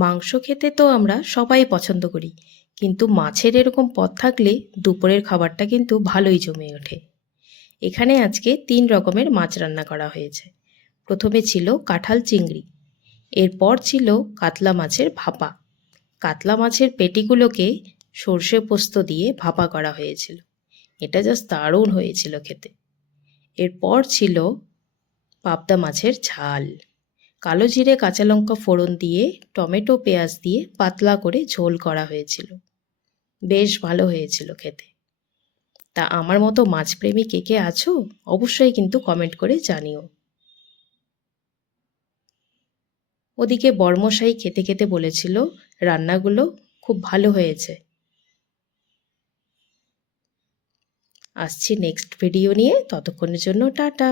মাংস খেতে তো আমরা সবাই পছন্দ করি, কিন্তু মাছের এরকম পদ থাকলে দুপুরের খাবারটা কিন্তু ভালোই জমে ওঠে। এখানে আজকে ৩ রকমের মাছ রান্না করা হয়েছে। প্রথমে ছিল কাঁঠাল চিংড়ি, এরপর ছিল কাতলা মাছের ভাপা। কাতলা মাছের পেটিগুলোকে সর্ষে পোস্ত দিয়ে ভাপা করা হয়েছিল। এটা জাস্ট দারুণ হয়েছিল খেতে। এরপর ছিল পাবদা মাছের ঝাল। কালো জিরে কাঁচা লঙ্কা ফোড়ন দিয়ে টমেটো পেঁয়াজ দিয়ে পাতলা করে ঝোল করা হয়েছিল। বেশ ভালো হয়েছিল খেতে। তা আমার মতো মাছপ্রেমী কে কে আছো অবশ্যই কিন্তু কমেন্ট করে জানিও। ওদিকে বর্মশাই খেতে খেতে বলেছিল রান্নাগুলো খুব ভালো হয়েছে। আসছি নেক্সট ভিডিও নিয়ে, ততক্ষণের জন্য টাটা।